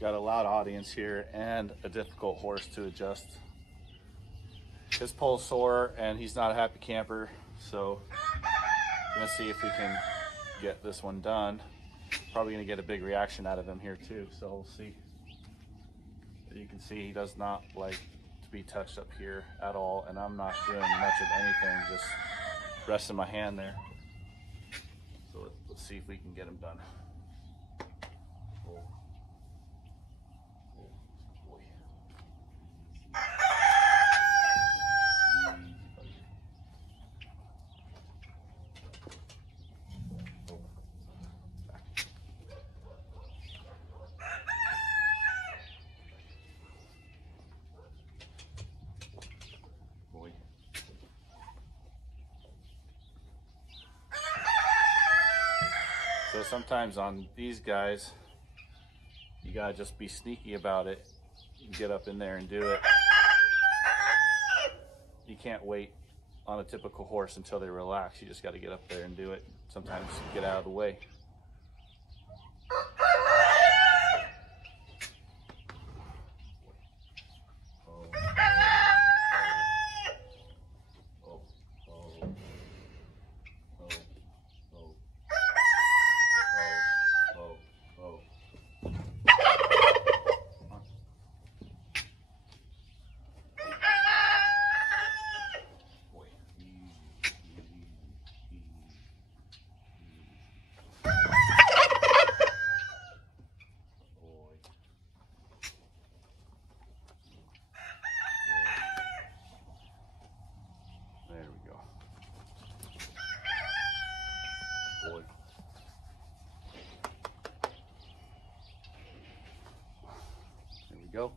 got a loud audience here and a difficult horse to adjust. His pole's sore and he's not a happy camper, so I'm gonna see if we can get this one done. Probably gonna get a big reaction out of him here too, so we'll see. You can see he does not like to be touched up here at all, and I'm not doing much of anything, just resting my hand there. So let's see if we can get him done. So sometimes on these guys, you gotta just be sneaky about it. You can get up in there and do it. You can't wait on a typical horse until they relax. You just gotta get up there and do it. Sometimes get out of the way. Go.